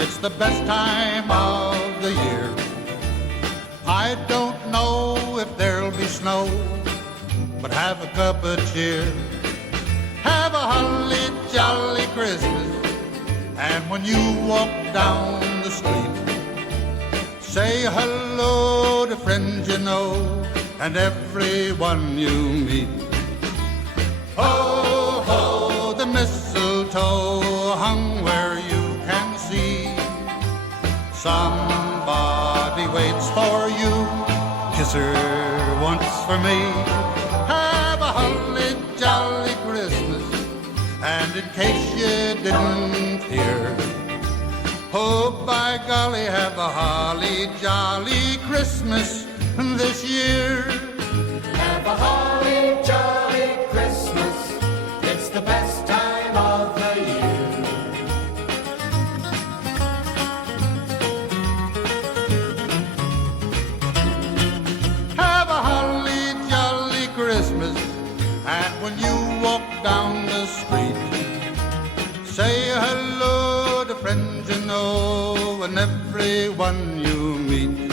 It's the best time of the year. I don't know if there'll be snow, but have a cup of cheer. Have a holly jolly Christmas, and when you walk down the street, say hello to friends you know and everyone you meet. Ho, ho, the mistletoe hung where you can see. Somebody waits for you, kiss her once for me. Have a holly jolly Christmas, and in case you didn't hear, oh, by golly, have a holly jolly Christmas this year. Have a holly jolly Christmas, it's the best time of the year. Have a holly jolly Christmas, and when you walk down the street, say hello to friends you know and everyone you meet.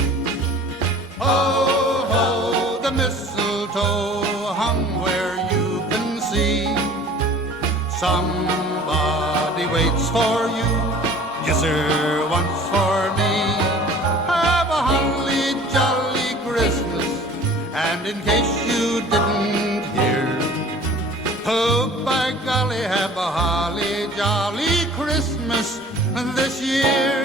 Oh, ho, the mistletoe hung where you can see. Somebody waits for you, yes sir, once for me. Have a holly jolly Christmas, and in case you didn't hear, oh, by golly, have a holly jolly Christmas this year.